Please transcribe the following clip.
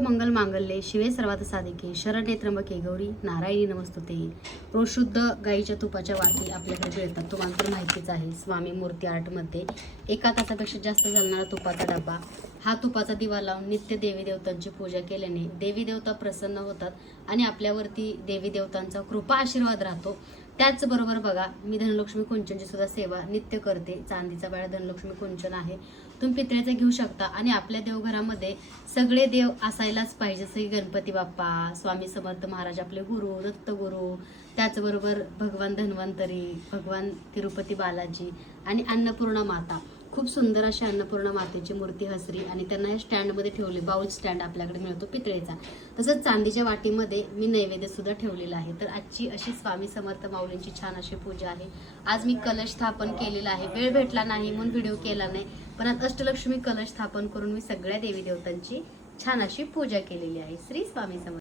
मंगल मांगल्ये शिवे सर्वात साधिके शरणे त्र्यंबके गौरी नारायणी नमस्तुते. रोज शुद्ध गाईच्या तुपाच्या वाटी आपल्याकडे मिळतात. तुम्हाला तर माहितीच आहे स्वामी मूर्ती आर्टमध्ये एका तासापेक्षा जास्त चालणारा तुपाचा डबा हा तुपाचा दिवा लावून नित्य देवी देवतांची पूजा केल्याने देवी देवता प्रसन्न होतात आणि आपल्यावरती देवी देवतांचा कृपा आशीर्वाद राहतो. त्याचबरोबर बघा मी धनलक्ष्मी कुंचनची सुद्धा सेवा नित्य करते. चांदीचा बाळा धनलक्ष्मी कुंचन आहे. तुम्ही पितळेचा घेऊ शकता आणि आपल्या देवघरामध्ये सगळे देव असायलाच पाहिजे. जसं की गणपती बाप्पा स्वामी समर्थ महाराज आपले गुरु दत्तगुरु त्याचबरोबर भगवान धन्वंतरी भगवान तिरुपती बालाजी आणि अन्नपूर्णा माता. खूप सुंदर अशी अन्नपूर्णा मातेची मूर्ती हसरी आणि त्यांना या स्टँडमध्ये ठेवली बाउल स्टँड आपल्याकडे मिळतो पितळेचा. तसंच चांदीच्या वाटीमध्ये मी नैवेद्य सुद्धा ठेवलेला आहे. तर आजची अशी स्वामी समर्थ माऊलींची छान अशी पूजा आहे. आज मी कलश स्थापन केलेला आहे. वेळ भेटला नाही म्हणून व्हिडिओ केला नाही. पण आज अष्टलक्ष्मी कलश स्थापन करून मी सगळ्या देवी देवतांची छान अशी पूजा केलेली आहे. श्री स्वामी समर्थ.